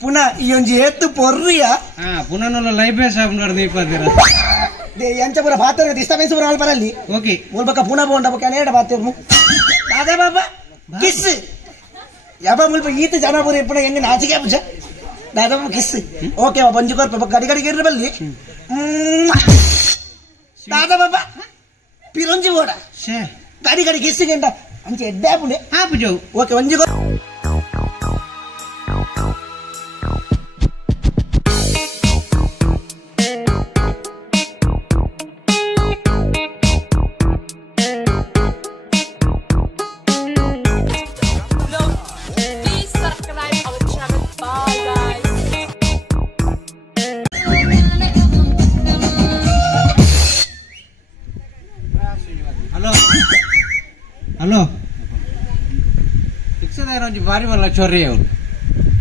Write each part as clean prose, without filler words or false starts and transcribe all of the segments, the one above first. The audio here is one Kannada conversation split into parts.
ಪುನಃ ಈ ಒಂಜಿ ಎತ್ತು ಪೊರ್ರಿಯ ಪುನಃ ಲೈಫ್ ಸಾಬ್ ಎಂಚ ಪುರ ಪಾತ್ರ ಡಿಸ್ಟರ್ಬೆನ್ಸ್ ಪುರ ಆಲ್ ಬರಲಿ ಓಕೆ ಮುಲ್ಬಕ ಪುನಃ ಬೋಂಡ ಬಕ ನೇಡ ಪಾತ್ರ ದಾದಾ ಬಾಬಾ ಕಿಸ್ ಯಾಬ ಮುಲ್ಪ ಈತ ಜನ ಪುರ ಇಪ್ಪಣ ಹೆಂಗ ನಾಚಿಕೆ ಬುಜ ದಾದಾ ಬಾಬಾ ಕಿಸ್ ಓಕೆ ಬಂಜು ಕೊರ್ಪ ಗಡಿ ಗಡಿ ಗಿರ್ರ ಬಲ್ಲಿ ದಾದಾ ಬಾಬಾ ಪಿರಂಜಿ ಓಡ ಗಡಿ ಗಡಿ ಕಿಸ್ ಗೆಂಡ ಅಂಚೆ ಎಡ್ಡೆ ಪುಣೆ ಹಾಪುಜು ಓಕೆ ಒಂಜಿ ಹಲೋ ರಿಕ್ಷಾದಾಗ ಒಂಜಿ ಬಾರಿ ಬಲ್ಲ ಚೊರ್ರಿ ಅವ್ರು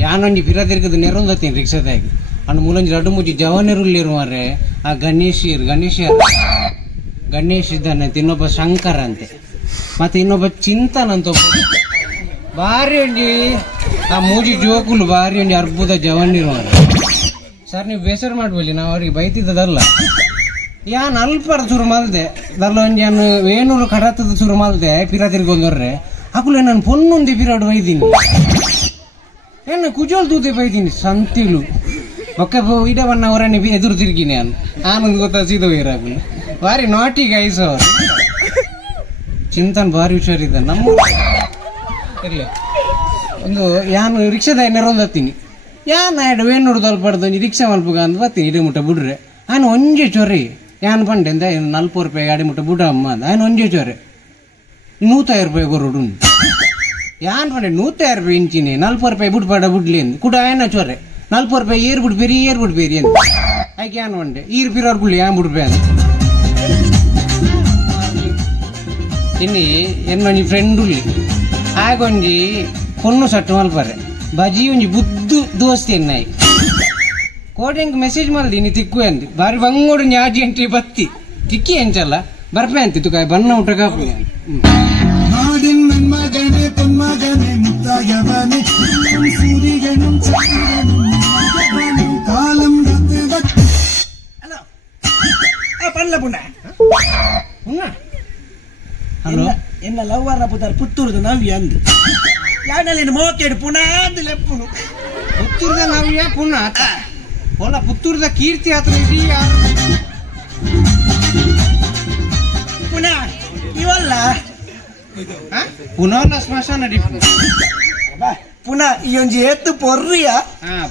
ಯಾನೊಂಜಿ ಪಿರ ತಿರ್ಗದು ನೆರೊಂದತ್ತೀನಿ ರಿಕ್ಷಾದಾಗಿ ಅಣ್ಣ ಮೂಲೊಂಜಿ ರಡ್ಡು ಮುಜ್ಜಿ ಜವನೆರುಲ್ಲಿರು ಮಾರ್ರೆ ಆ ಗಣೇಶ್ ಇದ್ದಾನೆ ಇನ್ನೊಬ್ಬ ಶಂಕರ್ ಅಂತೆ ಮತ್ತೆ ಇನ್ನೊಬ್ಬ ಚಿಂತನ್ ಅಂತ ಬಾರಿ ಒಂಜಿ ಆ ಮೂಜಿ ಜೋಕುಲು ಬಾರಿ ಒಂಜಿ ಅರ್ಬುದ ಜವನಿರು ಮಾರ್ರೆ ಸರ್ ನೀವು ಬೇಸರ ಮಾಡ್ಬೇಡಿ ನಾವು ಅವ್ರಿಗೆ ಬೈತಿದ್ದದಲ್ಲ ಯಾನ್ ಅಲ್ಪರ ಶುರು ಮಲ್ದೆ ದಲ್ಲ ಒಂಜಿ ಯಾನು ವೇಣೂರು ಕಡತದ ಶುರು ಮಲ್ದೆ ಪಿರ ತಿರ್ಗೊಂಡ್ರೆ ಅಕುಲೆ ನಾನು ಪೊನ್ನೊಂದಿ ಪಿರಾಡು ಬೈದೀನಿ ಏನು ಕುಜೋಲ್ ತೂತೆ ಬೈದೀನಿ ಸಂತಿಲು ಒಕ್ಕ ಇಡವನ್ನ ಅವರನ್ನೇ ಎದುರು ತಿರುಗಿನಿ ಆನಂದ್ ಗೊತ್ತಾ ಸೀದೋ ಇರಾಗುಲು ಬಾರಿ ನಾಟಿ ಗೈಸ್ ಅವರು ಚಿಂತನ್ ಬಾರಿ ಹುಷಾರಿದ್ದ ನಮ್ಮ ಇರ್ಲಿ ಒಂದು ಯಾನು ರಿಕ್ಷಾದ ನೆರೊಂದತ್ತೀನಿ ಯಾನ್ ಆಯ್ಡು ವೇಣೂರು ದಲ್ಪಡ್ದು ರಿಕ್ಷಾ ಮಲ್ಪಗ ಅಂತ ಬರ್ತೀನಿ ಇಡೀ ಮುಟ್ಟ ಬಿಡ್ರೆ ನಾನು ಒಂಜೆ ಚೊರಿ ಯಾನ್ ಬಂಡೆ ಅಂದ 40 ರೂಪಾಯಿ ಗಾಡಿ ಮುಟ್ಟ ಬುಡ ಅಮ್ಮ ಅಂದ ఆయన ಒಂಜೆ ಚೊರೆ 150 ರೂಪಾಯಿ ಕೊರೋಡು ಯಾನ್ ಬಂಡೆ 150 ರೂಪಾಯಿ ಇಂಚಿನಿ 40 ರೂಪಾಯಿ ಬುಡ್ ಪಡ ಬುಡ್ಲಿ ಅಂದ ಕೂಡ ఆయన ಚೊರೆ 40 ರೂಪಾಯಿ ಏರ್ ಬುಡ್ ಬೇರಿ ಅಂತ ಆಯ್ಕೆ ಯಾನ್ ಬಂಡೆ ಈರ್ ಪಿರೋರ್ ಗುಳ್ಳಿ ಯಾನ್ ಬುಡ್ ಬೇರೆ ಇನ್ನಿ ಎನ್ನೊಂಜಿ ಫ್ರೆಂಡ್ ಉಳ್ಳಿ ಆಗೊಂಜಿ ಪೊನ್ನು ಸಟ್ಟು ಮಲ್ಪರೆ ಬಜಿ ಒಂಜಿ ಬುದ್ದು ದೋಸ್ತಿ ಎನ್ನಾಯಿ ಕೋಟೆಂಗ್ ಮೆಸೇಜ್ ಮಾಡ್ದಿ ನೀ ತಿಕ್ಕು ಅಂದಿ ಬಾರಿ ಬಂಗೋಡು ನ್ಯಾಜಿ ಅಂಟಿ ಬತ್ತಿ ತಿಕ್ಕಿ ಎಂಚಲ್ಲ ಬರ್ಪೆ ಅಂತಿ ತುಕ ಬಣ್ಣ ಊಟ ಕಾಪು ಹಲೋ ಎನ್ನ ಲವ್ವರ್ನ ಪುತ್ತಾರ ಪುತ್ತೂರ್ದು ನವ್ಯ ಅಂದು ಯಾನಲ್ಲಿ ಮೋಕೆಡು ಪುನಃ ಅಂದು ಲೆಪ್ಪುನು ಪುತ್ತೂರ್ದ ನವ್ಯ ಪುನಃ ಹೊಲ ಪುತ್ತೂರ್ದ ಕೀರ್ತಿ ಆತ್ರ ಇಡೀ ಪುನಃ ಇವಲ್ಲ ಪುನಃ ಸ್ಮಶಾನ ಡಿಪ್ಪು ಪುನಃ ಈ ಒಂಜಿ ಎತ್ತು ಪೊರ್ರಿಯ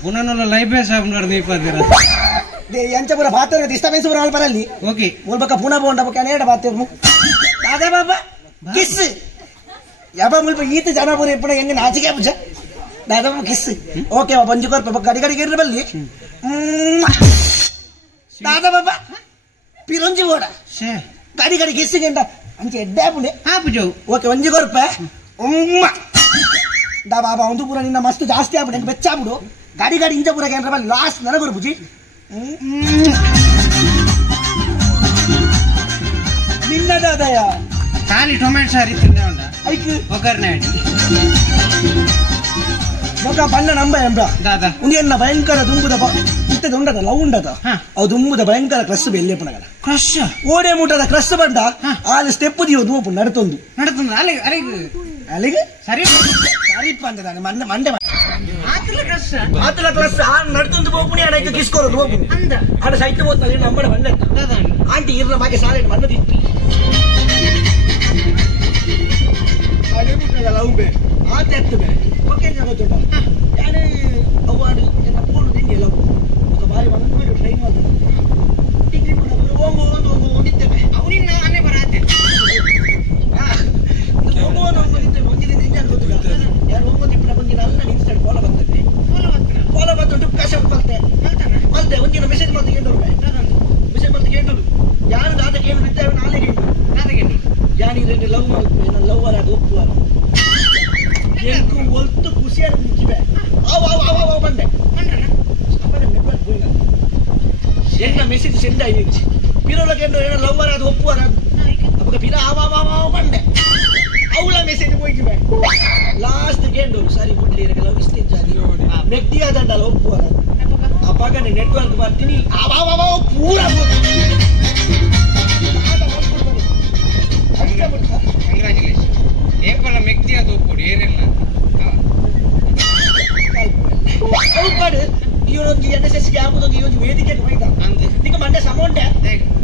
ಪುನಃ ಲೈಫ್ ಸಾಬ್ ಇಪ್ಪತ್ತಿರ ಎಂಚ ಪುರ ಪಾತ್ರ ಡಿಸ್ಟರ್ಬೆನ್ಸ್ ಪುರ ಆಲ್ ಬರಲಿ ಓಕೆ ಮುಲ್ಬಕ ಪುನಃ ಬೋಂಡ ಬಕ ನೇಡ ಪಾತ್ರ ದಾದಾ ಬಾಬಾ ಕಿಸ್ ಯಾಬ ಮುಲ್ಪ ಈತ ಜನ ಪುರ ಇಪ್ಪಣ ಹೆಂಗ ನಾಚಿಕೆ ಬುಜ ದಾದಾ ಬಾಬಾ ಕಿಸ್ ಓಕೆ ಬಂಜು ಕೊರ್ಪ ಗಡಿ ಗಡಿ ಗಿರ್ರ ಬಲ್ಲಿ ದಾದಾ ಬಾಬಾ ಪಿರಂಜಿ ಓಡ ಗಡಿ ಗಡಿ ಕಿಸ್ ಗೆಂಡ ಅಂಚೆ ಎಡ್ಡೆ ಪುಣೆ ಹಾಪುಜು ಓಕೆ ಒಂಜಿ ಕೊರ್ಪ ದಾ ಬಾಬಾ ಒಂದು ಪುರ ನಿನ್ನ ಮಸ್ತ್ ಜಾಸ್ತಿ ಆಗ್ಬಿಡು ಹೆಂಗೆ ಬೆಚ್ಚಾಗ್ಬಿಡು ಗಾಡಿ ಗಾಡಿ ಇಂಚ ಪುರ ಕೇಂದ್ರ ಬಲ್ಲಿ ಲಾಸ್ಟ್ ನನಗೊರು ಬುಜಿ ನಿನ್ನದಾದಯ ಖಾಲಿ ಟೊಮೆಟೊ ಸಾರಿ ತಿಂದ ಐಕ್ ಒಗ್ಗರಣೆ ಮೊಕ ಬಣ್ಣ ನಂಬ ಎಂಬ ದಾದಾ ಉಂದಿ ಎನ್ನ ಭಯಂಕರ ದುಂಬುದ ಇತ್ತದ ಉಂಡದ ಲವ್ ಉಂಡದ ಅವು ದುಂಬುದ ಭಯಂಕರ ಕ್ರಶ್ ಬೆಲ್ಲೆ ಪುನಗಲ ಕ್ರಶ್ ಓಡೆ ಮುಟ್ಟದ ಕ್ರಶ್ ಬಂಡ ಆಲ್ ಸ್ಟೆಪ್ ದಿಯೋ ದೂಪು ನಡತೊಂದು ಅಲ್ಲಿಗೆ ಅಲ್ಲಿಗೆ ಸರಿ ಸರಿಪ್ಪ ಅಂತ ನಾನು ಮಂಡೆ ಮಂಡೆ ಆತಲ ಕ್ರಶ್ ಆ ನಡತೊಂದು ಬೋಪುಣಿ ಆಡೈತೆ ಕಿಸ್ಕೋರು ದೂಪು ಅಂದ ಆಡ ಸೈತ ಓದ್ತಾರೆ ನಂಬಡ ಬಂಡೆ ಆಂಟಿ ಇರ್ನ ಮಾಕೆ ಸಾಲೆ ಬಂದದಿತ್ತು ಅಡೆ ಮುಟ್ಟದ ಲವ್ ಬೇ ಆತ ಎತ್ತಬೇ ಓಕೆ ಗೊತ್ತುಂಟ ಯಾನೇ ಅವಾರ್ಡ್ ಎಲ್ಲ ಫೋನ್ ತಿಂಡಿ ಲವ್ ఒక ಬಾರಿ ಬಂದ್ಬಿಟ್ಟು ಟ್ರೈ ಮಾಡ್ತಾರೆ ಡಿಗ್ರಿ ಹೋಗಿದ್ದೇವೆ ಅವನಿನ್ನ ಆನೆ ಬರಾತೆ ಒಂದಿನ ಎಂಜಾಯ್ ಗೊತ್ತಿಲ್ಲ ಯಾರು ಹೋಗೋದಿಪ್ಪನ ಬಂದಿನ ಅಲ್ಲ ಇನ್ಸ್ಟೆಂಟ್ ಫಾಲೋ ಬಂದುಂಟು ಕಾಶಪ್ ಮಲ್ತೆ ಒಂದಿನ ಮೆಸೇಜ್ ಮಾಡ್ತಾ ಮೆಸೇಜ್ ಮಾಡ್ತಾ ಕೇಂದ್ರು ಯಾರು ದಾದ ಕೇಳು ಬಿದ್ದೇವೆ ನಾಳೆ ಕೇಂದ್ರು ಯಾನಿದ್ರೆ ಲವ್ ಮಾಡ್ತೇವೆ ನಾನು ಲವ್ವರ್ ಅದು ಒಪ್ಪುವರ ಎಂಕು ಒಲ್ತು ಖುಷಿಯಾಗಿ ಮುಚ್ಚಿವೆ ಅವ ಬಂದೆ ಎನ್ನ ಮೆಸೇಜ್ ಸೆಂಡ್ ಆಯ್ತು ಪಿರೋಲಕ್ಕೆ ಲವ್ವರ್ ಅದು ಒಪ್ಪುವರ ಅವಾಗ ಪಿರ ಬಂದೆ ಅವಳ ಮೆಸೇಜ್ ಹೋಯ್ತಿವೆ ಲಾಸ್ಟ್ ಕೇಂಡು ಸರಿ ಬಿಡ್ಲಿ ಲವ್ ಇಷ್ಟ ಮೆಗ್ದಿ ಆದಂಡಲ್ಲ ಒಪ್ಪುವ ಅಪ್ಪಾಗ ನೆಟ್ವರ್ಕ್ ಬರ್ತೀನಿ ಪೂರ ಕಂಗ್ರಾಚುಲೇಷನ್ ಏಪಲ್ಲ ಮೆಗ್ದಿ ಅದು ಒಪ್ಪೋಡು ಏನಿಲ್ಲ ಇವನೊಂದು NSS ಗೆ ಆಗುದೊಂದು ಇವೊಂದು ವೇದಿಕೆಗೆ ಬೈದ ನಿಕ್ಕ ಮಂಡೆ ಸಮೌಂಡೆ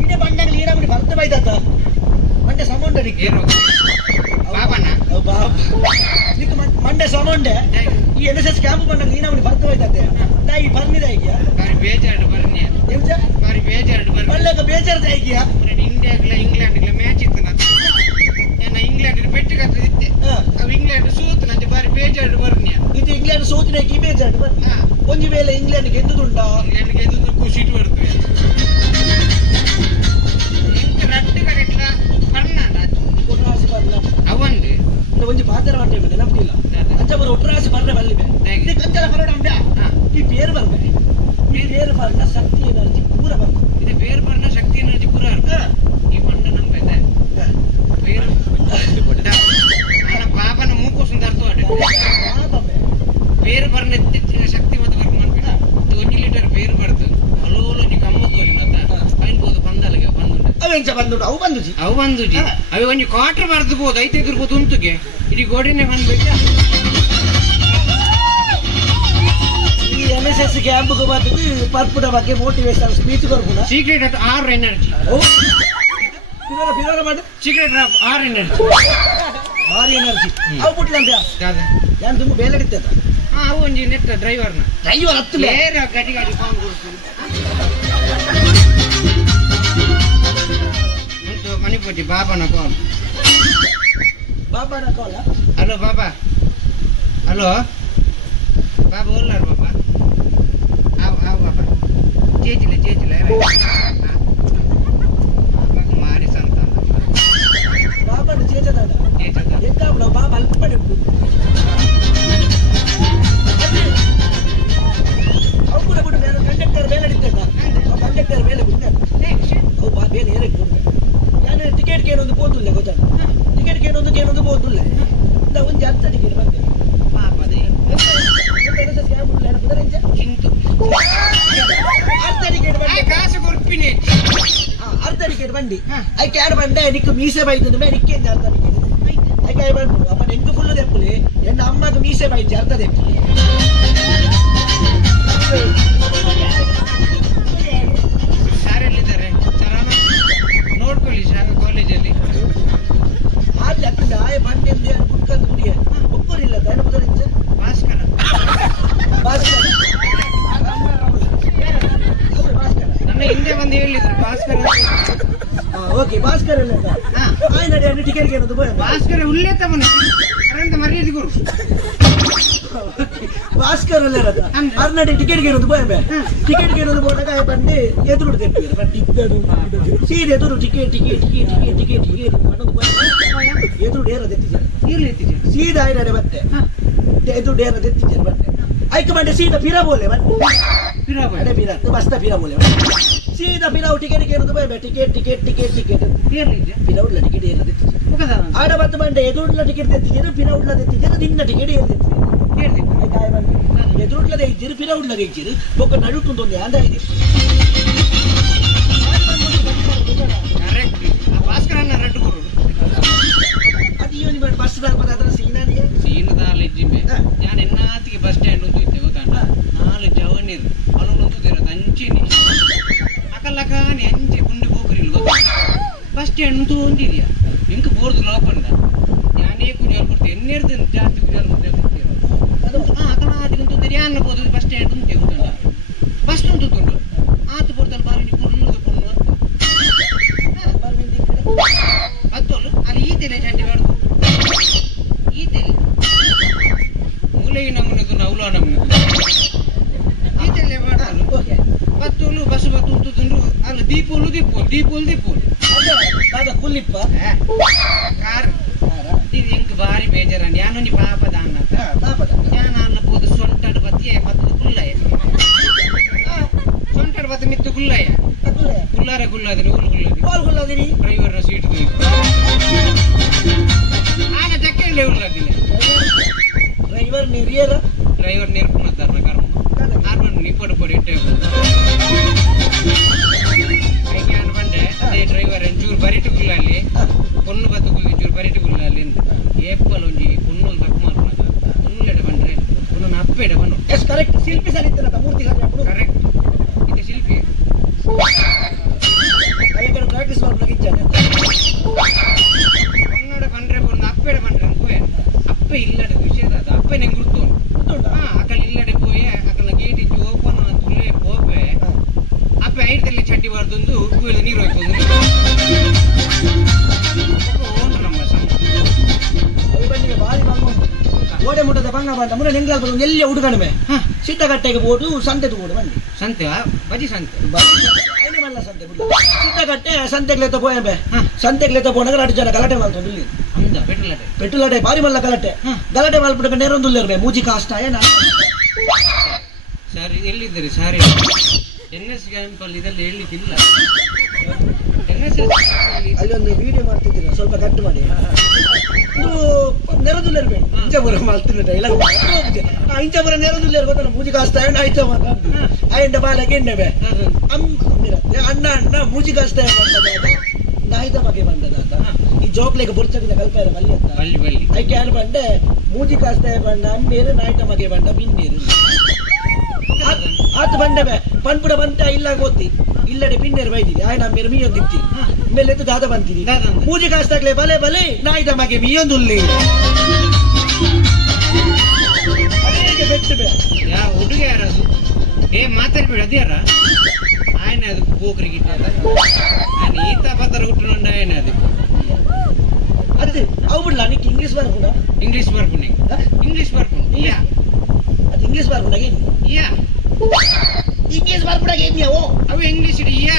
ಇಡೇ ಬಂಡಾಗ ನೀರಾಮಣಿ ಬರ್ತ ಬೈದಾತ ಮಂಡೆ ಸಮೌಂಡೆ ನಿಕ್ಕ ನಿಕ್ಕ ಮಂಡೆ ಸಮೌಂಡೆ ಈ NSS ಕ್ಯಾಂಪ್ ಬಂಡಾಗ ನೀರಾಮಣಿ ಬರ್ತ ಬೈದಾತೆ ನಾ ಈ ಬರ್ನಿದ ಈಗ್ಯಾ ಬೇಜಾರು ಬರ್ನಿ ಬಾರಿ ಬೇಜಾರು ಬರ್ನಿ ಒಳ್ಳೆಗ ಬೇಜಾರ್ದ ಈಗ್ಯಾ ಇಂಡಿಯಾಗ್ಲ ಇಂಗ್ಲೆಂಡ್ಗ್ಲ ಮ್ಯಾಚ್ ಇತ್ತು ನಾನು ಇಂಗ್ಲೆಂಡ್ ಬೆಟ್ಟಿಗೆ ಇತ್ತೆ ಅವು ಇಂಗ್ಲೆಂಡ್ ಸೋತು ನಂಗೆ ಬಾರಿ ಬೇಜಾರು ಬರ್ನಿ ಇದು ಇಂಗ್ಲೆಂಡ್ ಸೋತಿನ ಈ ಬೇಜಾರು ಬರ್ನಿ ಒಂಜಿ ವೇಳೆ ಇಂಗ್ಲೆಂಡ್ ಗೆದ್ದುದುಂಡ ಇಂಗ್ಲೆಂಡ್ ಗೆದ್ದು ಖುಷಿ ಬರ್ತದೆ ಎಂತ ರಟ್ಟು ಕರೆಕ್ಟ್ಲ ಕಣ್ಣಾಡ ಒಟ್ರಾಸಿ ಬರ್ಲ ಅವಂದು ಒಂಜಿ ಪಾತ್ರ ಮಾಡ್ತೇ ನೆನಪಿಲ್ಲ ಅಂಚ ಬರ ಒಟ್ರಾಸಿ ಬರ್ರೆ ಬಲ್ಲಿಬೆ ಕಂಚಲ ಬರೋಣ ಅಂಬ್ಯಾ ಈ ಬೇರು ಬರ್ಬೆ ಈ ಬೇರು ಬರ್ನ ಶಕ್ತಿ ಎನರ್ಜಿ ಪೂರ ಬರ್ಬೆ ಇದು ಬೇರು ಬರ್ನ ಶಕ್ತಿ ಎನರ್ಜಿ ಪೂರ ಈ ಪಂಡ ನಂಬೈತೆ ಬೇರು ನನ್ನ ಪಾಪನ ಮೂಕು ಸುಂದರ್ತು ಬೇರು ಬರ್ನ ಶಕ್ತಿ ಮತ್ತು ಬರ್ಕ ಮಾಡ್ಬೇಡ 1 ಲೀಟರ್ ಬೇರು ಬರ್ತದೆ ಅಲೋಲು ನೀ ಕಮ್ಮ ತೋರಿನತ್ತ ಕೈನ್ಬೋದು ಬಂದಲ್ಲಿಗೆ ಬಂದುಂಟು ಅವೆಂಚ ಬಂದುಂಟು ಅವು ಬಂದುಜಿ ಅವೆ ಒಂಜಿ ಕ್ವಾರ್ಟರ್ ಬರ್ದುಬೋದು 5 ಎಕರೆ ಉಂಟುಗೆ ಇಡೀ ಗೋಡೆನೆ ಬಂದ್ಬಿಟ್ಟ ಈ NSS ಕ್ಯಾಂಪ್ಗೆ ಬಂದು ಪರ್ಪುಡ ಬಗ್ಗೆ ಮೋಟಿವೇಶನ್ ಸ್ಪೀಚ್ ಬರ್ಬೋಣ ಸೀಕ್ರೆಟ್ ಆಫ್ ಆರ್ ಎನರ್ಜಿ ಪಿರೋರ ಮಾಡು ಸೀಕ್ರೆಟ್ ಆಫ್ ಆರ್ ಎನರ್ಜಿ ಭಾರಿ ಎನರ್ಜಿ ಅವು ಬಿಟ್ಲಂತ ಯಾನ್ ತುಂಬ ಬೇಲೆ ಹಿಡಿತದ ಅವು ಒಂಜಿ ನೆಟ್ ಡ್ರೈವರ್ ಹತ್ತು ಬೇರೆ ಗಡಿ ಫಾರ್ಮ್ ಕೊಡ್ತೀನಿ ಮಣಿಪತಿ ಬಾಬಾನ ಕಾಲ್ ಬಾಬಾನ ಕಾಲ ಹಲೋ ಬಾಬಾ ಹಲೋ ಬಾಬಾ ಓಲ್ಲಾರ ಬಾಬಾ ಆವ್ ಬಾಬಾ ಚೇಚಿಲ್ಲ ಬಾಬಾಗ ಮಾರಿ ಸಂತಾನ ಬಾಬಾನ ಚೇಚದ ಎಂತ ಬಾಬಾ ಅಲ್ಪ ಪಡೆ ಅವು ಕೂಡ ಬಿಡು ನಾನು ಕಂಡಕ್ಟರ್ ಬೇಲೆ ಹಿಡಿತೇನೆ ಕಂಡಕ್ಟರ್ ಬೇಲೆ ಬಿಡ್ತೇನೆ ಅವು ಬೇಲೆ ಏರಕ್ಕೆ ಕೊಡ್ಬೇಕು ನಾನು ಟಿಕೆಟ್ ಕೇಳೋದು ಬೋದಿಲ್ಲ ಗೊತ್ತಾಗ ಟಿಕೆಟ್ ಕೇಳೋದು ಬೋದಿಲ್ಲ ಒಂದು 10 ಟಿಕೆಟ್ ಬಂದೆ ಅರ್ಧ ಟಿಕೆಟ್ ಬಂಡಿ ಐಕೆ ಯಾರು ಬಂಡೆ ನಿಕ್ಕು ಮೀಸೆ ಬೈದು ನಿಕ್ಕೆ ಅರ್ಧ ಟಿಕೆಟ್ ಐಕೆ ಬಂದು ಅಮ್ಮ ನೆಂಕು ಫುಲ್ ತೆಪ್ಪಲಿ ಎನ್ನ ಅಮ್ಮಗ ಮೀಸೆ ಬೈದು ಅರ್ಧ ತೆಪ್ಪಲಿ ಶಾಲೆಯಲ್ಲಿದ್ದಾರೆ ನೋಡ್ಕೊಳ್ಳಿ ಕಾಲೇಜಲ್ಲಿ ಆಗ್ಲಿ ಅಕ್ಕಂಡ ಆಯ ಬಂಡೆ ಕುಡ್ಕಂದು ಕುಡಿಯ ಒಬ್ಬರಿಲ್ಲ ತಣ್ಣುವುದರಿಂದ ಭಾಸ್ಕರ ನನ್ನ ಹಿಂದೆ ಬಂದು ಹೇಳಿದ್ರು ಭಾಸ್ಕರ ಓಕೆ ಭಾಸ್ಕರ್ ನಡಿ ಟಿಕೆಟ್ ಏನದು ಭಾಸ್ಕರ ಉಳ್ಳೇ ತಮ್ಮನ ಅರಂತ ಮರ್ಯಾದೆ ಗುರು ಭಾಸ್ಕರ್ ಅರ್ನಡಿ ಟಿಕೆಟ್ ಏನದು ಟಿಕೆಟ್ ಏನದು ಬೋಟಾಗ ಬಂದು ಎದುರು ಸೀದೆ ಎದುರು ಟಿಕೆಟ್ ಎದುರು ಡೇರದ ಎತ್ತಿದ್ದಾರೆ ಸೀದಾ ಆಯ್ನಡೆ ಮತ್ತೆ ಎದುರು ಡೇರದ ಎತ್ತಿದ್ದಾರೆ ಮತ್ತೆ ಐಕ ಬಂಡೆ ಸೀದಾ ಪಿರಾ ಬೋಲೆ ಪಿರಾ ಬಸ್ತಾ ಪಿರಾ ಬೋಲೆ ಸೀದಾ ಪಿರಾವು ಟಿಕೆಟ್ ಏನದು ಟಿಕೆಟ್ ಪಿರಾ ಉಡ್ಲ ಟಿಕೆಟ್ ಏನದು ಆಡ ಬತ್ತು ಬಂಡೆ ಎದುರುಡ್ಲ ಟಿಕೆಟ್ ತೆತ್ತಿದ್ದಾರೆ ಪಿರಾ ಉಡ್ಲ ತೆತ್ತಿದ್ದಾರೆ ನಿನ್ನ ಟಿಕೆಟ್ ಎದುರುಡ್ಲದೆ ಇದ್ದೀರಿ ಪಿರಾ ಉಡ್ಲದೆ ಇದ್ದೀರಿ ಒಬ್ಬ ನಡುಟುಂಟು ಒಂದು ಯಾಂದ ಇದೆ ಭಾಸ್ಕರನ್ನ ರಟ್ಟು ಗುರು ಅದು ಇವನಿ ಬಸ್ ಅದರ ಸೀನದಾಲ ಇಜ್ಜಿಮೆ ഞാൻ എന്നാത്തിക്ക് ബസ് സ്റ്റാൻഡ് ഒന്നും ഇല്ല ಗೊತ್ತಂಡ 4 ಜವನೀರು ಅಲ್ಲೊಂದು ಅಂಚಿನಿ ಅಕಲಕಾನಿ ಅಂಚೆ ಗುಂಡು ಹೋಗ್ರಿಲ್ಲ ಗೊತ್ತ ಬಸ್ ಸ್ಟ್ಯಾಂಡ್ ಅಂತೂ ಒಂದಿದ್ಯಾ ನಿಂಕ ಬೋರ್ದು ಲೋಪಂಡ ഞാനേ കുഞ്ഞാൽ കൊടുത്ത് എന്നെടുത്ത് ജാസ്തി കുഞ്ഞാൽ കൊടുത്തേ കൊടുത്തിರೋ അക്കലാതിಗೊಂದು ಯಾನ್ನ ಬೋದು ಬಸ್ ಸ್ಟ್ಯಾಂಡ್ ಉಂಟೆ ಗೊತ್ತಂಡ ಬಸ್ ಉಂಟುಂಟು ಆತು ಪೊರ್ತಲ್ ಬಾರಿ ಪುರ್ಲುದು ಪೊಣ್ಣು ಹತ್ತೋಲು ಅಲ್ಲಿ ಈತೆಲೆ ಚಂಡಿ ಮಾಡ್ದು ಈತೆಲೆ ಮೂಲೆ ನಮ್ಮನದು ನೌಲ ನಮ್ಮನದು ಈತೆಲೆ ಮಾಡಲು ಬತ್ತೋಲು ಬಸ್ ಬತ್ತು ಉಂಟುಂಡು ಅಲ್ಲಿ ದೀಪೋಲು ಕುಲ್ಲಿಪ್ಪ ಕಾರ್ ಇದು ಎಂಕ್ ಬಾರಿ ಬೇಜಾರ ഞാനൊരു പാപദാന ഞാൻ അന്നപ്പോത് സൊണ്ടട് പത്തിയെ പത്ത് കുള്ളയ ಸೊಂಟಡ್ ಬತ್ತ ಮಿತ್ತು ಗುಲ್ಲಯ್ಯ ಗುಲ್ಲಾದಿರಿ ಗುಲ್ಲದಿರಿ ಡ್ರೈವರ್ ಸೀಟ್ ಆನ ಜಕ್ಕೆ ಉಳ್ಳದಿಲ್ಲ ಡ್ರೈವರ್ ನಿರ್ಪುಣ ಕರ್ಮ ಅಪ್ಪೇಡ ಬನ್ನು ಎಸ್ ಕರೆಕ್ಟ್ ಶಿಲ್ಪಿ ಸರ್ ಇತ್ತಲ್ಲ ಮೂರ್ತಿ ಸರ್ ಕರೆಕ್ಟ್ ಇದು ಶಿಲ್ಪಿ ಅಯ್ಯಗಳು ಪ್ರಾಕ್ಟೀಸ್ ಮಾಡ್ಲಿಕ್ಕೆ ಇಚ್ಛೆ ಒನ್ನೋಡ ಬಂದ್ರೆ ಒಂದು ಅಪ್ಪೇಡ ಬಂದ್ರೆ ಅನ್ಕೋಯ ಅಪ್ಪೆ ಇಲ್ಲಡೆ ವಿಷಯದ ಅಪ್ಪೆ ನಂಗೆ ಗುರ್ತು ಅಕಲ್ ಇಲ್ಲಡೆ ಪೋಯೆ ಅಕಲ್ನ ಗೇಟ್ ಇಚ್ಚು ಓಪನ್ ಅಂತಲೇ ಪೋಪೆ ಅಪ್ಪೆ ಐಟಲ್ಲಿ ಚಡ್ಡಿ ಬಾರ್ದೊಂದು ಉಪ್ಪು ನೀರು ಹೋಯ್ತು ಬಾರಿ ಗೋಡೆ ಮುಟ್ಟದ ಬಂಗ ಬಂದ ಮುನ್ನ ನೆಂಗ್ಲಾಲ್ ಬರೋದು ಎಲ್ಲ ಹುಡುಗಣಮೆ ಸಿದ್ದಗಟ್ಟೆಗೆ ಬೋದು ಸಂತೆದು ಬೋದು ಬನ್ನಿ ಸಂತೆ ಬಜಿ ಸಂತೆ ಮಲ್ಲ ಸಂತೆ ಸಿದ್ದಗಟ್ಟೆ ಸಂತೆಗ್ಲೆತ್ತ ಪೋಯಂಬೆ ಸಂತೆಗ್ಲೆತ್ತ ಪೋನಾಗ 2 ಜನ ಗಲಾಟೆ ಮಾಡ್ತಾರೆ ಇಲ್ಲಿ ಪೆಟ್ರೋಲ್ ಬಾರಿ ಮಲ್ಲ ಗಲಾಟೆ ಮಾಡ್ಬಿಟ್ಟು ನೇರೊಂದು ಮೂಜಿ ಕಾಷ್ಟ ಏನ ಸರ್ ಎಲ್ಲಿದ್ದೀರಿ ಸಾರಿ NS ಕ್ಯಾಂಪಲ್ಲಿ ಇದೆಲ್ಲ ಹೇಳಿಕ್ಕಿಲ್ಲ ಅಲ್ಲಿ ಒಂದು ವಿಡಿಯೋ ಮಾಡ್ತಿದ್ದೀರ ಸ್ವಲ್ಪ ಕಟ್ ಮಾಡಿ ನೆರದುಲ್ಲೇರ್ಬೇಕು ಇಂಚಪುರ ಮಾಡ್ತಿರ್ಬೇಕು ಇಲ್ಲ ಇಂಚಪುರ ನೆರದುಲ್ಲೇರ್ ಗೊತ್ತ ಮೂಜಿ ಕಾಸ್ತಾ ಆಯ್ತು ಆಯ್ತ ಬಾಲಕ್ಕೆ ಎಣ್ಣೆಬೆ ಅಣ್ಣ ಅಣ್ಣ ಮೂಜಿ ಕಾಸ್ತಾ ನಾಯ್ತ ಬಗ್ಗೆ ಬಂದದ ಈ ಜೋಕ್ಲೆಗೆ ಬುರ್ಚಡಿದ ಕಲ್ಪಾರ ಬಲ್ಲಿ ಅಂತ ಐಕೆ ಯಾರು ಬಂಡೆ ಮೂಜಿ ಕಾಸ್ತಾ ಬಂಡ ಅಮ್ಮೇರು ನಾಯ್ತ ಮಗೆ ಬಂಡ ಬಿನ್ನೇರು ಆತ ಬಂಡೆ ಪನ್ಪುಡ ಬಂತ ಇಲ್ಲ ಗೊತ್ತಿ ಇಲ್ಲಡೆ ಪಿನ್ನೇರು ಬೈದಿದೆ ಆಯ್ನ ಅಮ್ಮೇರು ಮೀಯೊಂದು ಇತ್ತಿ ಮೇಲೆ ಎತ್ತು ದಾದ ಬಂತಿರಿ ಮೂಜಿ ಕಾಸ್ತಾಗ್ಲೆ ಬಲೆ ಬಲೆ ನಾಯ್ತ ಮಗೆ ಮೀಯೊಂದುಲ್ಲಿ ಯಾ ಹುಡುಗ ಯಾರದು ಮಾತಾಡ್ಬೇಡ ಅದ್ಯಾರ ఆయన అది పోకరి గిట్ట ఆయన ఈత పత్ర కుట్టునుండ ఆయన అది అది అవుబుడ్లా నీకు ఇంగ్లీష్ వర్క్ ఉందా ఇంగ్లీష్ వర్క్ ఉన్నాయి ఇంగ్లీష్ వర్క్ యా అది ఇంగ్లీష్ వర్క్ ఉందా యా ఇంగ్లీష్ వర్క్ కూడా ఏం చేయవు అవి ఇంగ్లీష్ ఇడియా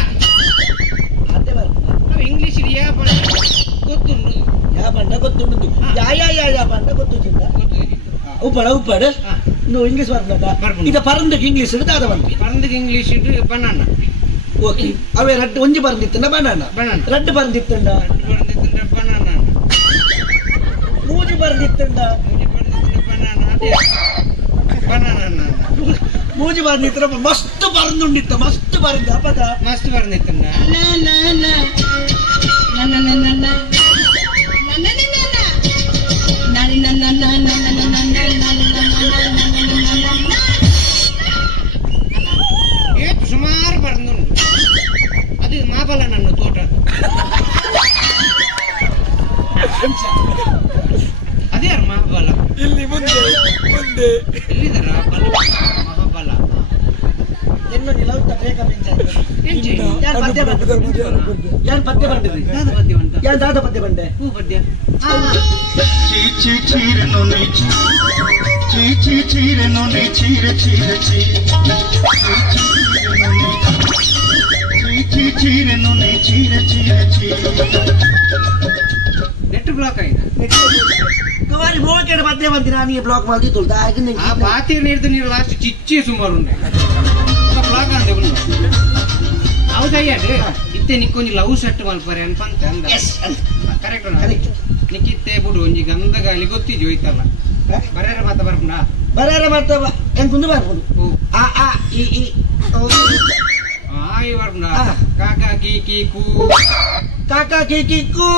అదే వర్క్ అవి ఇంగ్లీష్ ఇడియా ಗೊತ್ತುಂಡು ಯಾ ಬಂಡ ಗೊತ್ತುಂಡು ಯಾ ಬಂಡ ಗೊತ್ತುಂಡ ಉಪ್ಪಡ నువ్వు ఇంగ్లీష్ వర్క్ ఇద పరందకి ఇంగ్లీష్ ದಾದ ಬಂದ್ವಿ ಪರಂದಕ್ಕೆ ಇಂಗ್ಲಿಷ್ ಇಟ್ಟು ಬನಾನಾ ಓಕೆ ಅವೇ ರಡ್ಡು ಒಂಜಿ ಬರಂದಿತ್ತಂಡ ಬನಾನಾ ರಡ್ಡು ಬರಂದಿತ್ತಂಡ ಬನಾನಾ ಮೂಜಿ ಬರಂದಿತ್ತಂಡ ಬನಾನಾ ಅದೇ ಬನಾನಾ ಮೂಜಿ ಬರಂದಿತ್ತ ಮಸ್ತ್ ಬರಂದುಂಡಿತ್ತ ಮಸ್ತ್ ಬರಂದ ಅಪದ ಮಸ್ತ್ ಬರಂದಿತ್ತಂಡ ಸುಮಾರು ಬರಂದುಂಡು ಅದು ಮಾಬಲ ನನ್ನ ತೋಟ ಅದೇ ಯಾರು ಮಹಾಬಲ ಇಲ್ಲಿ ಮುಂದೆ ಎಲ್ಲಿದಾರ ಮಹಾಬಲ ಎನ್ನು ನಿಲೌತ ಬೇಗ ಯಾನ್ ಪದ್ಯ ಬಂದ್ರಿ ಯಾನ್ ದಾದ ಪದ್ಯ ಬಂಡೆ ಹೂ ಪದ್ಯ ನೆಟ್ ಬ್ಲಾಕ್ ಆಯ್ತು ಕುಮಾರಿ ಮೋಕೆಡ್ ಪದ್ಯ ಬಂದಿ ನಾನು ಈ ಬ್ಲಾಕ್ ಮಾಡಿ ತುಳ್ದ ಆ ಬಾತಿ ನೀರ್ದು ನೀರು ಲಾಸ್ಟ್ ಚಿಚ್ಚಿ ಸುಮಾರು ಉಂಡೆ ಬ್ಲಾಕ್ ಅಂದೆ ಉಂಡು ಹೌದಯ್ಯಾಡು ಇತ್ತೆ ನಿಕ್ಕೊಂಜಿ ಲವ್ ಸೆಟ್ ಮಲ್ಪರೆ ಅನ್ಪಂತೆ ಅಂದ ಕರೆಕ್ಟ್ ನಿಕ್ಕಿತ್ತೆ ಬಿಡು ಒಂಜಿ ಗಂಧ ಗಾಳಿ ಗೊತ್ತಿದ್ದು ಹೋಯ್ತಲ್ಲ ಬರೇರ ಮಾತ ಬರ್ಕೊಂಡ ಬರೇರ ಮಾತ ಎಂತಂದು ಬರ್ಬೋದು ಆ ಆ ಈ ಈ ಆಯ್ ಬರ್ಕೊಂಡ ಕಾಕಾ ಕೀ ಕೀ ಕೂ ಕಾಕಾ ಕೀ ಕೀ ಕೂ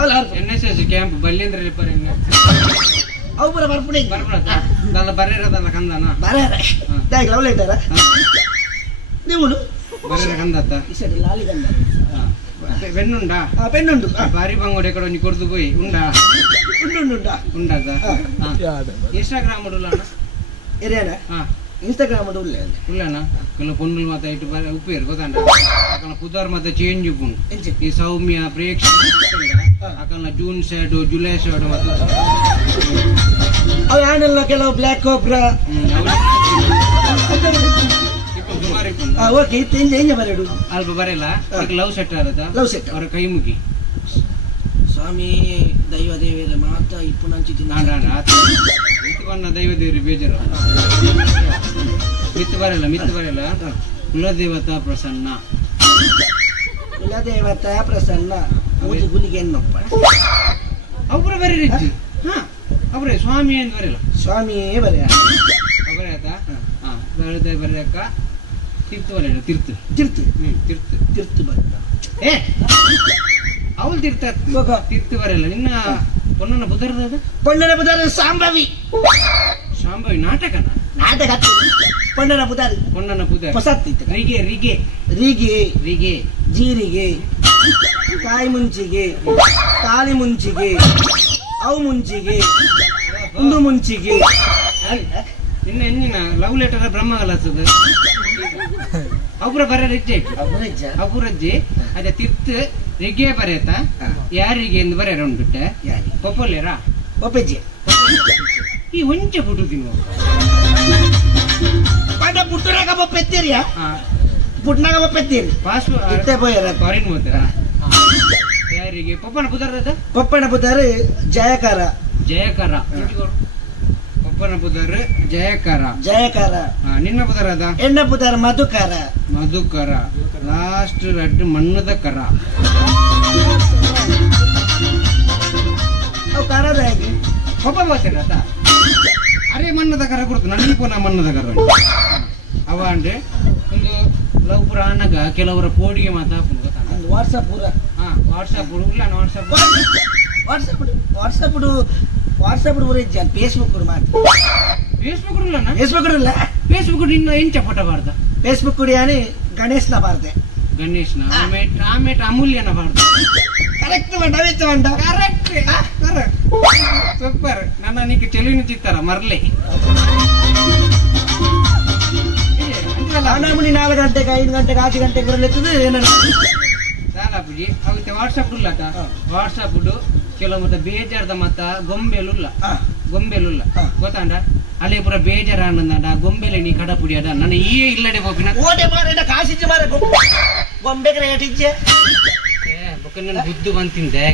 ಅಲ್ಲ NSS ಕ್ಯಾಂಪ್ ಬಲ್ಲಿಂದ್ರಲ್ಲಿ ಪರ ಅವು ಬರ ಬರ್ಪುಣೆ ಬರ್ಬಿಡತ್ತ ನನ್ನ ಬರೇರದಲ್ಲ ಕಂದನ ಬರೇರ ದಾಗಿ ಲವ್ ಲೆಟರ ನೀವು ಬರೇರ ಕಂದತ್ತ ಇಸಡಿ ಲಾಲಿ ಗಂಡ పెన్నుండా పెన్నుండు భారీ బంగోడు ఎక్కడో నీ కొడుకు పోయి ఉండా ఉండా ఇన్స్టాగ్రామ్ ఏరియానా ఇన్స్టాగ్రామ్ ఉల్లానా ఇలా పొన్నులు మాత ఇటు ఉప్పు ఎరుకోదండ అక్కడ పుదార్ మాత చేంజ్ ఈ సౌమ్య ప్రేక్షకులు అక్కడ జూన్ షాడో జూలై షాడో మాత అవి హ్యాండిల్ ಕೆಲವು ಬ್ಲಾಕ್ ಕೋಬ್ರಾ ಓಕೆ ಏನ್ ಬರೆಡು ಅಲ್ಪ ಬರೆಯಲ್ಲ ಲವ್ ಸೆಟ್ ಆರದ ಲವ್ ಸೆಟ್ ಅವರ ಕೈ ಮುಗಿ ಸ್ವಾಮಿ ದೈವ ದೇವರ ಮಾತ ಇಪ್ಪು ನಂಚಿತಿ ಮಿತ್ತುವನ್ನ ದೈವ ದೇವ್ರಿ ಬೇಜಾರು ಮಿತ್ತು ಬರೆಯಲ್ಲ ಕುಲದೇವತಾ ಪ್ರಸನ್ನ ಕುಲದೇವತಾ ಪ್ರಸನ್ನ ಮೂಜಿ ಗುಲಿಗೆ ಎನ್ನಪ್ಪ ಅವ್ರ ಬರೀರಿ ಹಾ ಅವ್ರೆ ಸ್ವಾಮಿ ಅಂತ ಬರೆಯಲ್ಲ ಸ್ವಾಮಿಯೇ ಬರೆಯ ಬರೆಯತ್ತ ಹಾ ಬರೆಯಕ್ಕ ತೀರ್ಥ ಬರೆಯಲ್ಲ ತೀರ್ಥ ಬರೆಯ ಏ ಅವಳು ತೀರ್ಥ ಬರೆಯಲ್ಲ ನಿನ್ನ ಪೊನ್ನನ ಬುಧರದ ಸಾಂಬವಿ ಸಂಭವಿ ನಾಟಕನ ನಾಟಕ ಪೊಂಡನ ಪುದಾರಿ ಹೊಸತ್ತು ಇತ್ತು. ರಿಗೆ ರಿಗೆ ರೀಗೆ ರಿಗೆ ಜೀರಿಗೆ ಕಾಯಿ ಮುಂಚಿಗೆ ಕಾಳಿ ಮುಂಚಿಗೆ ಅವು ಮುಂಚಿಗೆ ಒಂದು ಮುಂಚಿಗೆ ನಿನ್ನ ಹೆಣ್ಣಿನ ಲವ್ ಲೆಟರ್ ಬ್ರಹ್ಮ ಕಲಸದ ಅವ್ರ ಬರ ರಿಜ್ಜೆ ಅಪುರಜ್ಜಿ ಅದ ತಿರ್ತ್ ರಿಗ್ಗೆ ಬರೆಯತ ಯಾರಿಗೆ ಎಂದು ಬರೆಯರ ಉಂಟುಟ್ಟೆ ಪೊಪ್ಪೊಲ್ಲೇರಾ ಒಪ್ಪೆಜ್ಜೆ ಈ ಒಂಚೆ ಪುಟ್ಟುದಿನ ಪಡ ಪುಟ್ಟರಾಗ ಬೊಪ್ಪೆತ್ತೀರಿಯಾ ಪುಟ್ನಾಗ ಬೊಪ್ಪೆತ್ತೀರಿ ಪಾಸ್ಪೋರ್ಟ್ ಪೋಯರ ಫಾರಿನ್ ಹೋಗ್ತಾರ ಯಾರಿಗೆ ಪಪ್ಪನ ಪುದಾರದ ಪಪ್ಪನ ಪುದಾರ ಜಯಕಾರ ಜಯಕಾರ ಪಪ್ಪನ ಪುದಾರ ಜಯಕಾರ ಜಯಕಾರ ನಿನ್ನ ಪುದಾರದ ಎಣ್ಣ ಪುದಾರ ಮಧುಕಾರ ಮಧುಕರ ಲಾಸ್ಟ್ ರೆಡ್ ಮಣ್ಣದ ಕರ ಅವು ಕರದ ಹೇಗೆ ಪಪ್ಪ ಬರ್ತೀರ ಅರೆ ಮಣ್ಣದ ಕರ ಕೊಡ್ತು ನನಗೆ ಪುನಃ ಮಣ್ಣದ ಕರ ಅವ ಅಂದ್ರೆ ಒಂದು ಲವ್ ಪುರ ಅನ್ನಗ ಕೆಲವರ ಕೋಡಿಗೆ ಮಾತಾಡ್ಕೊಂಡು ಗೊತ್ತಾಗ ವಾಟ್ಸಪ್ ಪೂರ ವಾಟ್ಸಪ್ ಇಲ್ಲ ವಾಟ್ಸಪ್ ವಾಟ್ಸಪ್ ವಾಟ್ಸಪ್ ಪೂರ ಇಜ್ಜ ಫೇಸ್ಬುಕ್ ಮಾತ್ರ ಫೇಸ್ಬುಕ್ ಇಲ್ಲ ಫೇಸ್ಬುಕ್ ಇಲ್ಲ ಫೇಸ್ಬುಕ್ ಇನ್ನು ಎಂಚ ಫೋಟೋ ಬಾರ್ದ ಫೇಸ್ಬುಕ್ ಕುಡಿಯಾನಿ ಗಣೇಶ್ನ ಬಾರ್ದೆ ಗಣೇಶ್ನ ಆಮೇಟ್ ಅಮೂಲ್ಯನ ಬಾರ್ದ ಕರೆಕ್ಟ್ ಮಂಡ ಕರೆಕ್ಟ್ ಸೂಪರ್ ನನ್ನ ನೀಕೆ ಚೆಲುವಿನ ಚಿತ್ತಾರ ಮರ್ಲೆ ಮಣಿ 4 ಗಂಟೆಗೆ 5 ಗಂಟೆಗೆ 6 ಗಂಟೆಗೆ ಬರಲಿರ್ತದೆ ಏನನ್ನ ಸಾಲಾಪುಜಿ ಅವತ್ತೆ ವಾಟ್ಸಪ್ ಉಳ್ಳತ ವಾಟ್ಸಪ್ ಕೆಲವು ಬೇಜಾರ್ದ ಮತ್ತ ಗೊಂಬೆಲುಲ್ಲ ಗೊತ್ತಾಂಡ ಅಲ್ಲಿ ಪುರ ಬೇಜಾರ ಅನ್ನಂದ ಗೊಂಬೆಲೆ ನೀ ಕಡಪುಡಿ ಅದ ನನ್ನ ಈ ಇಲ್ಲಡೆ ಬೋಪಿನ ಓಟೆ ಮಾರ ಕಾಸಿಜ್ಜೆ ಮಾರ ಗೊಂಬೆಗೆ ರೇಟ್ ಇಜ್ಜೆ ಬೊಕ್ಕ ಬುದ್ದು ಬಂತಿಂದೆ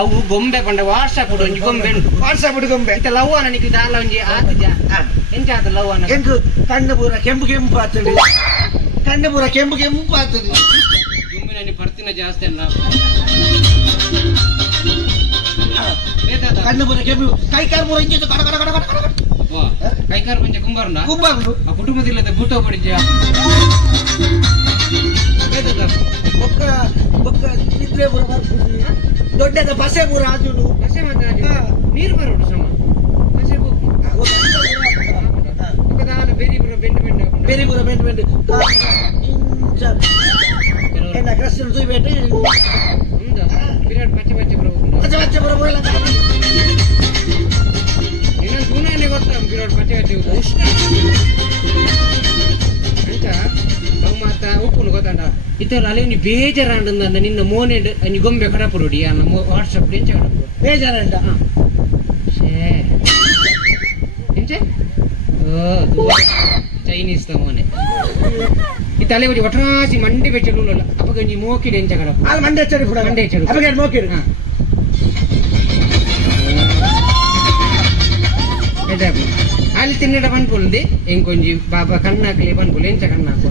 ಅವು ಗೊಂಬೆ ಕೊಂಡ ವಾಟ್ಸಪ್ ಒಂಜಿ ಗೊಂಬೆ ವಾಟ್ಸಪ್ ಗೊಂಬೆ ಇತ್ತ ಲವ್ ಅನ್ನ ನಿಕ್ಕೆ ದಾಲ ಒಂಜಿ ಆತಿಜ ಎಂಚ ಆತ ಲವ್ ಅನ್ನ ಎಂಕು ಕಣ್ಣು ಪೂರ ಕೆಂಪು ಆತಡಿ ಕಣ್ಣು ಪೂರ ಕೆಂಪು ಆತಡಿ ಜುಮ್ಮಿನ ನೀ ಬರ್ತಿನ ಜಾಸ್ತಿ ಅಲ್ಲ ಕಣ್ಣು ಪೂರ ಕೆಂಪು ಕೈಕಾಲು ಪೂರ ಇಂಚು ಕಡ ಕಡ ಕಡ ಕಡ ಕಡ ಕೈಕಾರು ಪಂಚ ಕುಂಬಾರುಂಡ ಆ ಕುಟುಂಬದಿಲ್ಲದ ಬೂಟೋ ಪಡಿಜ ಬೊಕ್ಕ ಬೊಕ್ಕ ಇದ್ರೆ ಪೂರ ಬರ್ತೀನಿ ದೊಡ್ಡದ ಬಸೆ ಪೂರ ಆಜುಡು ಬಸೆ ಮಾತ್ರ ನೀರು ಬರೋಡು ಸಮ ಬಸೆ ಹೋಗಿ ಬೇರೆ ಪೂರ ಬೆಂಡು ಎನ್ನ ಕ್ರಸ್ಟಲ್ ತೂಯ್ಬೇಟು ವಿರಾಟ್ ಪಚ್ಚ ಬರ ಬರಲ್ಲ ಇನ್ನೊಂದು ತೂನಾನೆ ಗೊತ್ತಾ ವಿರಾಟ್ ಪಚ್ಚ ಉಷ್ಣ ಅಂತ ಅವು ಮಾತ ಉಪ್ಪುನು ಗೊತ್ತಾಂಡ ಇತ್ತಲ್ಲ ಅಲ್ಲಿ ನೀವು ಬೇಜಾರಂಡ ನಿನ್ನ ಮೋನೆ ನೀ ಗೊಂಬೆ ಕಡಪುರೋಡಿ ನಮ್ಮ ವಾಟ್ಸಪ್ ಎಂಚ ಕಡಪುರು ಬೇಜಾರಂಡ ಎಂಚೆ ಚೈನೀಸ್ ಮೋನೆ ಈ ತಲೆ ಬಜಿ ಒಟ್ರಾಸಿ ಮಂಡಿ ಬೆಚ್ಚಲು ಅಪ್ಪಗ ನೀ ಮೋಕಿಡೆ ಎಂಚ ಕಡಪು ಅಲ್ಲಿ ಮಂಡೆ ಹಚ್ಚಡಿ ಕೂಡ ಮಂಡೆ ಹಚ್ಚಡು ಅಪ್ಪಗ ಮೋಕಿಡು ಅಲ್ಲಿ ತಿನ್ನಡ ಪನ್ಪುಲ್ದಿ ಎಂಕೊಂಜಿ ಬಾಬಾ ಕಣ್ಣಾಕಲಿ ಪನ್ಪುಲ್ ಎಂಚ ಕಣ್ಣಾಕು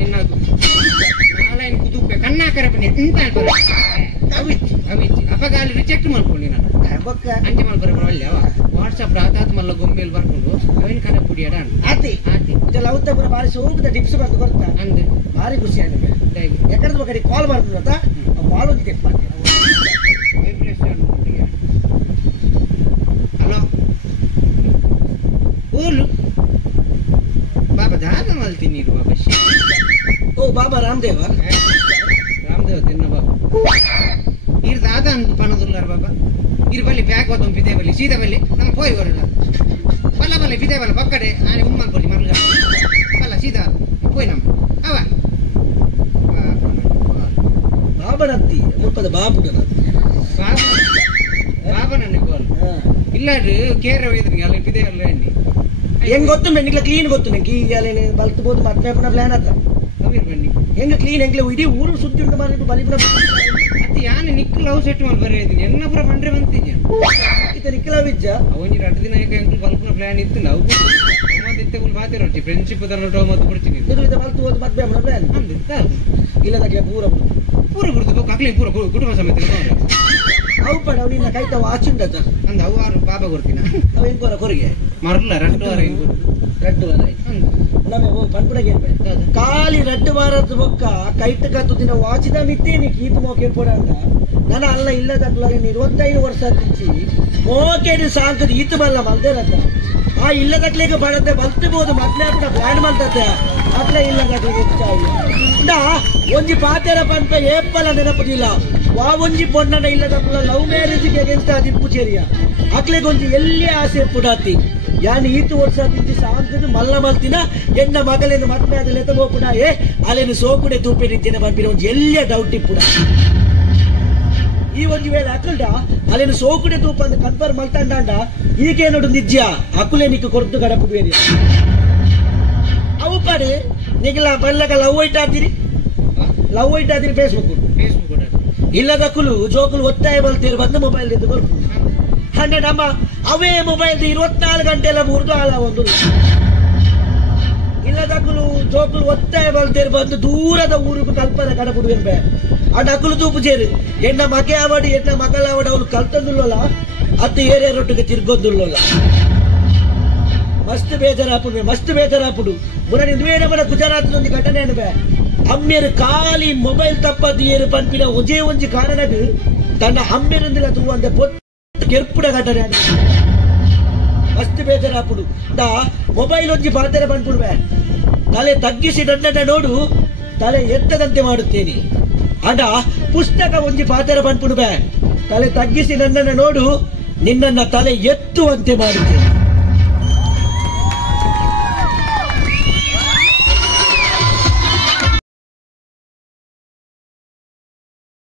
ನಿನ್ನ ನಾಳೆನ್ ಕುದುಪ್ಪೆ ಕಣ್ಣಾಕರೆ ಬನ್ನಿ ಎಂತ ಹೇಳ್ತಾರೆ ಅವಿಚ್ಚಿ ಅಪ್ಪಗ ಅಲ್ಲಿ ರಿಜೆಕ್ಟ್ ಮಾಡ್ಕೊಳ್ಳಿ ನಾನು ಅಂಚೆ ಮಾಡ್ಕೊರೆ ಬರಲ್ಲ ವಾಟ್ಸಪ್ ಆತಾತ್ ಮಲ್ಲ ಗೊಂಬೆಲ್ ಬರ್ಕೊಂಡು ಅವಿನ ಕಡೆ ಪುಡಿ ಅಡ ಆತಿ ಲವ್ ಪೂರ ಬಾರಿ ಸೂಪದ ಟಿಪ್ಸ್ ಬಂದು ಬರ್ತಾ ಅಂದೆ ಭಾರಿ ಖುಷಿ ಆಗಿದೆ ಯಾಕಂದ್ರೆ ಬೇಕಾದ್ರೆ ಕಾಲ್ ಮಾಡ್ತೀನಿ ಅಂತ ಕಾಲ್ ಹೋಗಿ ಚೆಕ್ ಮಾಡ್ತೀನಿ ಹಲೋ ಓಲು ಬಾಬಾ ಜಾಗ ಮಲ್ತೀನಿ ನೀರು ಬಾಬಾ ಓ ಬಾಬಾ ರಾಮದೇವ ತಿನ್ನ ಬಾಬಾ ನೀರು ದಾದ ಅಂತ ಪಣದುಲ್ಲಾರ ಬಾಬಾ ಇರು ಬಲ್ಲಿ ಬ್ಯಾಗ್ ಹೋದ ಬಿದೆ ಬಲ್ಲಿ ಸೀದಾ ಬಲ್ಲಿ ನಮ್ಮ ಹೋಯ್ ಬರೋಣ ಬಲ್ಲ ಬಲ್ಲಿ ಬಿದೆ ಬಲ್ಲ ಪಕ್ಕಡೆ ಆನೆ ಉಮ್ಮನ್ ಕೊಡಿ ಮರ್ಗ ಬಲ್ಲ ಸೀದಾ ಹೋಯ್ ನಮ್ಮ ಅವ ಬಾಬನತ್ತಿ ಮುಪ್ಪದ ಬಾಬುಡ ಬಾಬನ ಗೋಲ್ ಇಲ್ಲ ಕೇರ ಒಯ್ದ್ರಿ ಅಲ್ಲಿ ಬಿದೆ ಅಲ್ಲ ಎಣ್ಣಿ ಹೆಂಗ್ ಗೊತ್ತು ನಿಕ್ಲ ಕ್ಲೀನ್ ಗೊತ್ತು ನಂಗೆ ಈ ಅಲ್ಲಿ ಬಲ್ತಬಹುದು ಮತ್ತೆ ಪ್ಲಾನ್ ಆತ ಅವಿರ್ ಬನ್ನಿ ಹೆಂಗ ಕ್ಲೀನ್ ಹೆಂಗ್ಲ ಇಡೀ ಊರು ಸುದ್ದಿ ಉಂಟು ಮಾರಿ ಬಲಿಪುರ ಮತ್ತೆ ಯಾನೆ ನಿಕ್ಲ ಲವ್ ಸೆಟ್ ಮಾಡಿ ಬರೆಯಿದ್ದೀನಿ ಎನ್ನ ಪುರ ಬಂದ್ರೆ ಬಂತಿದ್ಯ ಇತ ನಿಕ್ಲ ವಿಜ್ಜ ಅವನಿ 2 ದಿನ ಹೆಂಗ್ ಬಲ್ಪುನ ಪ್ಲಾನ್ ಇತ್ತು ನಾವು ಮತ್ತೆ ಇತ್ತೆ ಬಾತಿರೋಟಿ ಫ್ರೆಂಡ್ಶಿಪ್ ತರ ಮತ್ತೆ ಬಿಡ್ತೀನಿ ಇದು ಇದು ಬಲ್ತು ಹೋದ ಮತ್ತೆ ಬೇಡ ಪ್ಲಾನ್ ಅಂದಿತ್ತ ಇಲ್ಲ ತಗೆ ಪೂರ ಬಿಡ್ತು ಕಾಕ್ಲಿ ಪೂರ ಕುಟುಂಬ ಸಮೇತ ಅವು ಪಡ ಅವ್ ನಿನ್ನ ಕೈತ ವಾಚುಂಡ ಅಂದ ಅವು ಆರು ಪಾಪ ಕೊಡ್ತೀನ ಅವ ಹೆಂಗೋರ ಕೊರಿಗೆ ಮರಲ್ಲ 2 ವಾರ ರಡ್ಡು ವಾರ ನಮಗೆ ಪನ್ಪುಡಗೆ ಖಾಲಿ ರಡ್ಡು ವಾರದ ಬೊಕ್ಕ ಕೈಟ್ ಕತ್ತು ದಿನ ವಾಚಿದ ಮಿತ್ತೇನಿ ಕೀತು ಮೋಕೆ ಪೋಡ ಅಂತ ನನ್ನ ಅಲ್ಲ ಇಲ್ಲದಲ್ಲ 25 ವರ್ಷ ತಿಚ್ಚಿ ಮೋಕೆಡಿ ಸಾಂಕದ ಈತು ಬಲ್ಲ ಮಲ್ದೇರತ್ತ ಆ ಇಲ್ಲದಕ್ಲೆಗೆ ಬಡತ್ತೆ ಬಲ್ತಿಬಹುದು ಮಕ್ಳೆ ಕೂಡ ಬ್ಲಾಂಡ್ ಮಲ್ತತ್ತೆ ಅಕ್ಲೆ ಇಲ್ಲದಕ್ಲೆಗೆ ಹೆಚ್ಚಾಗಿ ಒಂಜಿ ಪಾತೆರ ಪಂಪ ಏಪ್ಪಲ ನೆನಪುದಿಲ್ಲ ವಾ ಒಂಜಿ ಪೊಣ್ಣನ ಇಲ್ಲದಲ್ಲ ಲವ್ ಮ್ಯಾರೇಜ್ಗೆ ಅಗೇನ್ಸ್ಟ್ ದಿಪ್ಪು ಚೇರಿಯ ಅಕ್ಲೆಗೊಂಜಿ ಎಲ್ಲಿ ಆಸೆ ಪುಡಾತಿ ಯಾನ್ ಈತು ವರ್ಷ ತಿಂಚಿ ಸಾಂಕದು ಮಲ್ಲ ಮಲ್ತಿನ ಎನ್ನ ಮಗಲೇನು ಮತ್ಮೆ ಅದಲ್ಲ ಎತ್ತಬೋ ಪುಡ ಅಲ್ಲೇನು ಸೋಕುಡೆ ತೂಪೆ ನಿಂತಿನ ಬಂಪಿನ ಒಂಜಿ ಎಲ್ಲಿಯ ಡೌಟ್ ಇಪ್ಪುಡ ಈ ಒಂಜಿ ವೇಳೆ ಅಕ್ಕಲ್ಡ ಅಲ್ಲೇನು ಸೋಕುಡೆ ತೂಪ ಅಂತ ಕನ್ಫರ್ಮ್ ಮಲ್ತಂಡ ಈಕೆ ನೋಡು ನಿಜ ಅಕ್ಕುಲೆ ನಿಕ್ಕು ಕೊರತು ಗಡಪು ಬೇರೆ ಅವು ಪಡೆ ನಿಗಲ ಬಲ್ಲಗ ಲವ್ ವೈಟ್ ಆದಿರಿ ಫೇಸ್ಬುಕ್ ಇಲ್ಲದಕ್ಕಲು ಜೋಕುಲು ಒತ್ತಾಯ ಬಲ್ತೀರಿ ಬಂದು ಮೊಬೈಲ್ ಇದ್ದು ಬರ್ಬೋದು ಹಂಗೆ ನಮ್ಮ ಅವೇ ಮೊಬೈಲ್ 24 ಗಂಟೆ ಎಲ್ಲ ಮುರಿದು ಹಾಳ ಒಂದು ಇಲ್ಲದಕ್ಕಲು ಜೋಕುಲು ಒತ್ತಾಯ ಬಲ್ತೀರಿ ಬಂದು ದೂರದ ಊರಿಗೂ ಕಲ್ಪನೆ ಕಡಪುಡುವೆ ಆ ಡಕ್ಕಲು ತೂಪು ಸೇರಿ ಎನ್ನ ಮಗೆ ಆವಡಿ ಎನ್ನ ಮಗಳ ಆವಡಿ ಅವನು ಕಲ್ತಂದುಲ್ಲ ಅತ್ತು ಏರಿಯರೊಟ್ಟಿಗೆ ತಿರ್ಗೊಂದುಲ್ಲ ಮಸ್ತ್ ಬೇಜಾರಾಪುಡು ಮುರ ನಿಂದುವೇ ನಮ್ಮ ಗುಜರಾತ್ ಒಂದು ಘಟನೆ ಅನ್ಬೆ ಅಮ್ಮೆರು ಖಾಲಿ ಮೊಬೈಲ್ ತಪ್ಪದು ಏರು ಪಂಪಿನ ಒಂಜೇ ಒಂಜಿ ಕಾರಣಕ್ಕೆ ತನ್ನ ಅಮ್ಮೆರಿಂದಿಲ್ಲ ತೂವಂದೆ ಕೆರ್ಪುಡ ಘಟನೆ ಮಸ್ತ್ ಬೇಜಾರಾಪುಡು ಮೊಬೈಲ್ ಒಂಜಿ ಪಾತೆರ ಪಂಪುಡ್ವೆ ತಲೆ ತಗ್ಗಿಸಿ ನನ್ನನ್ನ ನೋಡು ತಲೆ ಎತ್ತದಂತೆ ಮಾಡುತ್ತೇನೆ ಅಡ ಪುಸ್ತಕ ಒಂಜಿ ಪಾತೆರ ಪಂಪುಡ್ವೆ ತಲೆ ತಗ್ಗಿಸಿ ನನ್ನನ್ನ ನೋಡು ನಿನ್ನನ್ನ ತಲೆ ಎತ್ತುವಂತೆ ಮಾಡುತ್ತೇನೆ